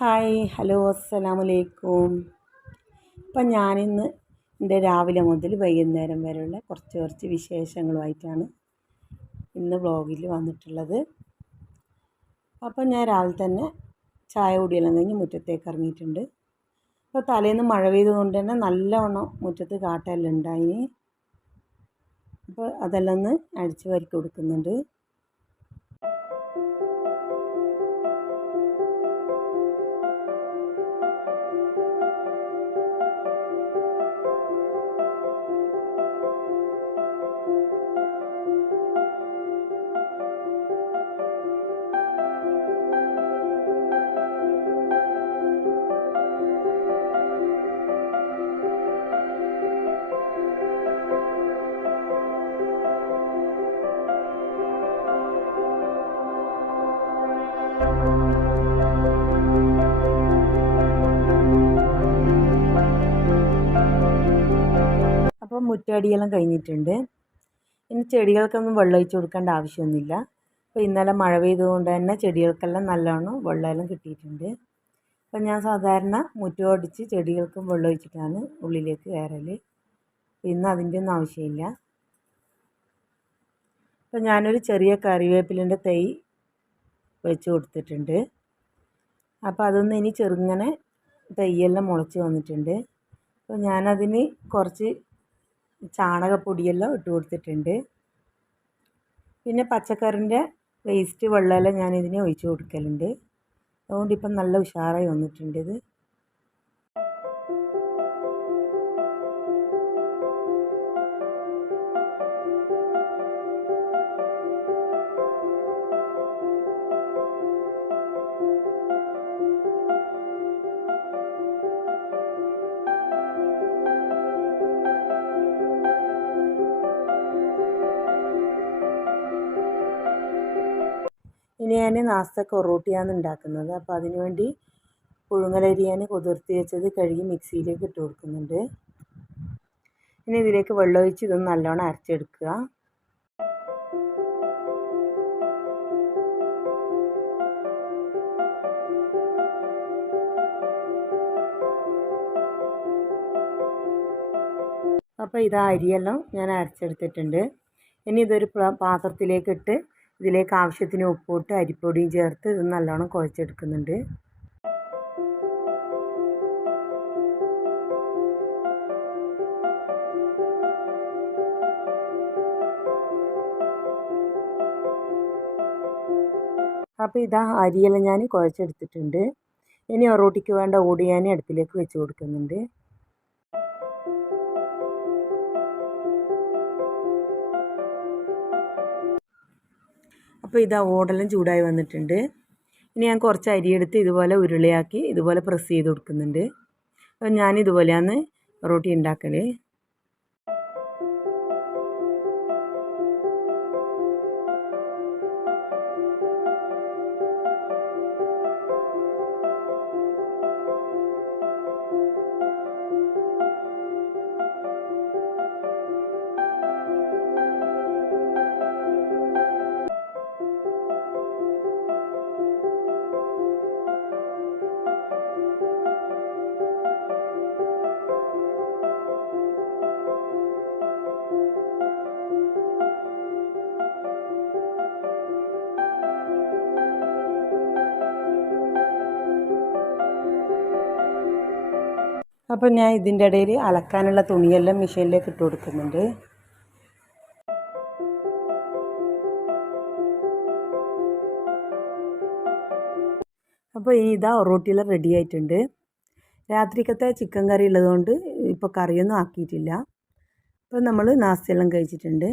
Hi hello അസ്സലാമലൈക്കും. ഇപ്പം ഞാനിന്ന് എൻ്റെ രാവിലെ മുതൽ വൈകുന്നേരം വരെയുള്ള കുറച്ച് വിശേഷങ്ങളുമായിട്ടാണ് ഇന്ന് വ്ളോഗിൽ വന്നിട്ടുള്ളത്. അപ്പം ഞാൻ രാവിലെ തന്നെ ചായ കുടിയെല്ലാം കഴിഞ്ഞ് മുറ്റത്തേക്ക് ഇറങ്ങിയിട്ടുണ്ട്. അപ്പോൾ തലേന്ന് മഴ പെയ്തുകൊണ്ട് തന്നെ നല്ലവണ്ണം മുറ്റത്ത് കാട്ടെല്ലാം ഉണ്ടായിന്. അപ്പോൾ അതെല്ലാം ഒന്ന് അടിച്ച് വാരി കൊടുക്കുന്നുണ്ട്. അപ്പോൾ മുറ്റടിയെല്ലാം കഴിഞ്ഞിട്ടുണ്ട്. ഇനി ചെടികൾക്കൊന്നും വെള്ളം ഒഴിച്ച് കൊടുക്കേണ്ട ആവശ്യമൊന്നുമില്ല. അപ്പോൾ ഇന്നലെ മഴ പെയ്തുകൊണ്ട് തന്നെ ചെടികൾക്കെല്ലാം നല്ലോണം വെള്ളമെല്ലാം കിട്ടിയിട്ടുണ്ട്. അപ്പോൾ ഞാൻ സാധാരണ മുറ്റം അടിച്ച് ചെടികൾക്കും വെള്ളം ഒഴിച്ചിട്ടാണ് ഉള്ളിലേക്ക് കയറൽ. ഇന്ന് അതിൻ്റെ ഒന്നും ആവശ്യമില്ല. അപ്പോൾ ഞാനൊരു ചെറിയ കറിവേപ്പിലിൻ്റെ തൈ വെച്ച് കൊടുത്തിട്ടുണ്ട്. അപ്പോൾ അതൊന്ന് ഇനി ചെറുങ്ങനെ തൈയെല്ലാം മുളച്ച് വന്നിട്ടുണ്ട്. അപ്പോൾ ഞാനതിന് കുറച്ച് ചാണകപ്പൊടിയെല്ലാം ഇട്ട് കൊടുത്തിട്ടുണ്ട്. പിന്നെ പച്ചക്കറിൻ്റെ വേസ്റ്റ് വെള്ളമെല്ലാം ഞാനിതിന് ഒഴിച്ച് കൊടുക്കലുണ്ട്. അതുകൊണ്ട് ഇപ്പം നല്ല ഉഷാറായി വന്നിട്ടുണ്ട് ഇത്. ഇനി ഞാൻ നാസ്തക്ക് ഒറോട്ടിയാണ് ഉണ്ടാക്കുന്നത്. അപ്പോൾ അതിന് വേണ്ടി പുഴുങ്ങലരി ഞാൻ കുതിർത്തി വെച്ചത് കഴുകി മിക്സിയിലേക്ക് ഇട്ട് കൊടുക്കുന്നുണ്ട്. ഇനി ഇതിലേക്ക് വെള്ളമൊഴിച്ച് ഇതൊന്ന് നല്ലോണം അരച്ചെടുക്കുക. അപ്പോൾ ഇത് അരിയെല്ലാം ഞാൻ അരച്ചെടുത്തിട്ടുണ്ട്. ഇനി ഇതൊരു പാത്രത്തിലേക്ക് ഇട്ട് ഇതിലേക്ക് ആവശ്യത്തിന് ഉപ്പിട്ട് അരിപ്പൊടിയും ചേർത്ത് ഇത് നല്ലോണം കുഴച്ചെടുക്കുന്നുണ്ട്. അപ്പോൾ ഇതാ അരിയെല്ലാം ഞാൻ കുഴച്ചെടുത്തിട്ടുണ്ട്. ഇനി ഒറോട്ടിക്ക് വേണ്ട ഓടി ഞാൻ അടുപ്പിലേക്ക് വെച്ച് കൊടുക്കുന്നുണ്ട്. അപ്പോൾ ഇതാ ഓടെല്ലാം ചൂടായി വന്നിട്ടുണ്ട്. ഇനി ഞാൻ കുറച്ച് അരിയെടുത്ത് ഇതുപോലെ ഉരുളയാക്കി ഇതുപോലെ പ്രസ് ചെയ്ത് കൊടുക്കുന്നുണ്ട്. അപ്പോൾ ഞാനിതുപോലെയാണ് റൊട്ടി ഉണ്ടാക്കൽ. അപ്പോൾ ഞാൻ ഇതിൻ്റെ ഇടയിൽ അലക്കാനുള്ള തുണിയെല്ലാം മെഷീനിലേക്ക് ഇട്ട് കൊടുക്കുന്നുണ്ട്. അപ്പോൾ ഇനി ഇതാ ഒറോട്ടിയെല്ലാം റെഡി ആയിട്ടുണ്ട്. രാത്രിക്കത്തെ ചിക്കൻ കറി ഉള്ളതുകൊണ്ട് ഇപ്പോൾ കറിയൊന്നും ആക്കിയിട്ടില്ല. അപ്പോൾ നമ്മൾ നാസ്തയെല്ലാം കഴിച്ചിട്ടുണ്ട്.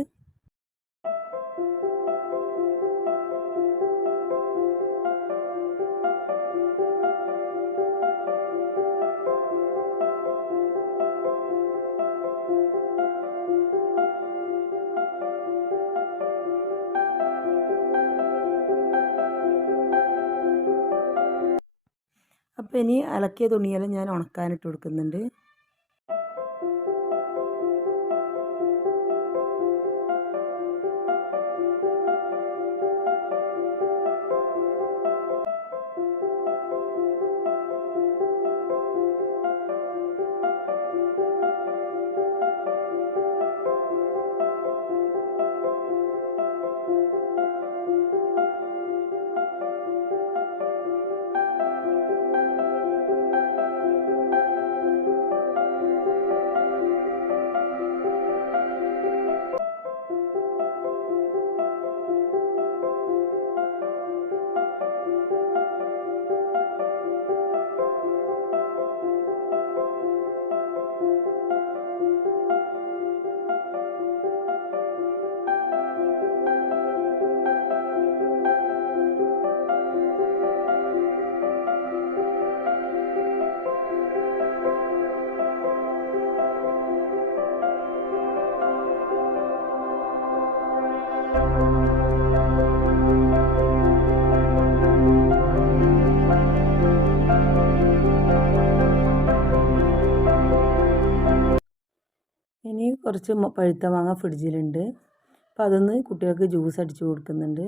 അപ്പോൾ ഇനി അലക്കിയ തുണിയെല്ലാം ഞാൻ ഉണക്കാനിട്ട് കൊടുക്കുന്നുണ്ട്. ഇനി കുറച്ച് പഴുത്ത മാങ്ങ ഫ്രിഡ്ജിലുണ്ട്. അപ്പോൾ അതൊന്ന് കുട്ടികൾക്ക് ജ്യൂസ് അടിച്ച് കൊടുക്കുന്നുണ്ട്.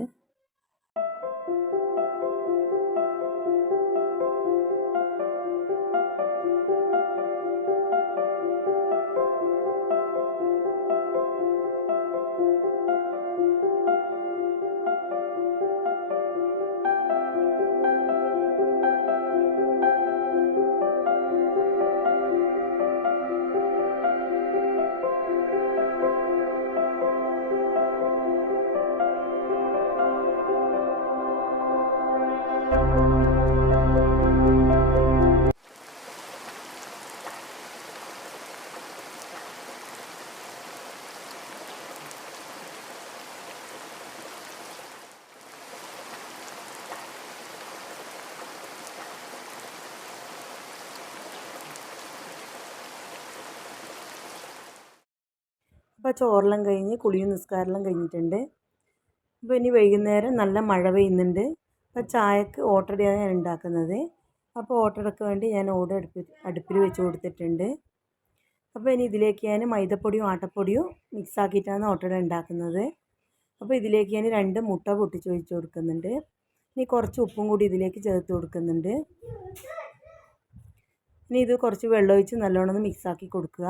അപ്പോൾ ചോറെല്ലാം കഴിഞ്ഞ് കുളിയും നിസ്കാരമെല്ലാം കഴിഞ്ഞിട്ടുണ്ട്. അപ്പോൾ ഇനി വൈകുന്നേരം നല്ല മഴ പെയ്യുന്നുണ്ട്. അപ്പോൾ ചായക്ക് ഓട്ടടയാണ് ഞാൻ ഉണ്ടാക്കുന്നത്. അപ്പോൾ ഓട്ടടയ്ക്ക് വേണ്ടി ഞാൻ അടുപ്പിൽ വെച്ച് കൊടുത്തിട്ടുണ്ട്. അപ്പോൾ ഇനി ഇതിലേക്ക് ഞാൻ മൈദപ്പൊടിയും ആട്ടപ്പൊടിയും മിക്സാക്കിയിട്ടാണ് ഓട്ടട ഉണ്ടാക്കുന്നത്. അപ്പോൾ ഇതിലേക്ക് ഞാൻ 2 മുട്ട പൊട്ടിച്ച് ഒഴിച്ച് കൊടുക്കുന്നുണ്ട്. ഇനി കുറച്ച് ഉപ്പും കൂടി ഇതിലേക്ക് ചേർത്ത് കൊടുക്കുന്നുണ്ട്. ഇനി ഇത് കുറച്ച് വെള്ളമൊഴിച്ച് നല്ലോണം ഒന്ന് മിക്സാക്കി കൊടുക്കുക.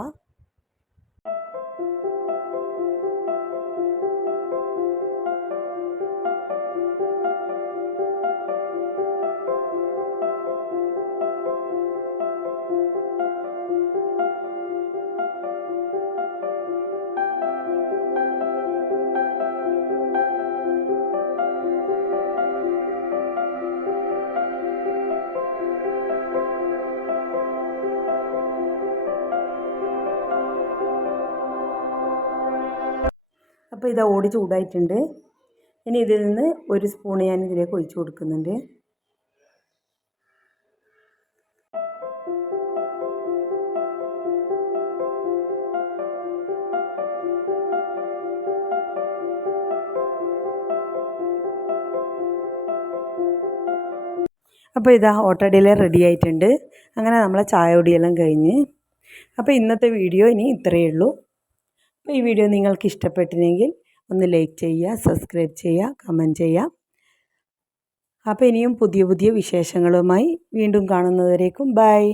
അപ്പോൾ ഇത് ഓടി ചൂടായിട്ടുണ്ട്. ഇനി ഇതിൽ നിന്ന് 1 സ്പൂൺ ഞാൻ ഇതിലേക്ക് ഒഴിച്ച് കൊടുക്കുന്നുണ്ട്. അപ്പോൾ ഇതാ ഓട്ടടയെല്ലാം റെഡി ആയിട്ടുണ്ട്. അങ്ങനെ നമ്മളെ ചായ കുടിയെല്ലാം കഴിഞ്ഞ്. അപ്പോൾ ഇന്നത്തെ വീഡിയോ ഇനി ഇത്രയേ ഉള്ളൂ. അപ്പോൾ ഈ വീഡിയോ നിങ്ങൾക്ക് ഇഷ്ടപ്പെട്ടില്ലെങ്കിൽ ഒന്ന് ലൈക്ക് ചെയ്യുക, സബ്സ്ക്രൈബ് ചെയ്യുക, കമൻറ്റ് ചെയ്യുക. അപ്പോൾ ഇനിയും പുതിയ പുതിയ വിശേഷങ്ങളുമായി വീണ്ടും കാണുന്നതുവരേക്കും ബൈ.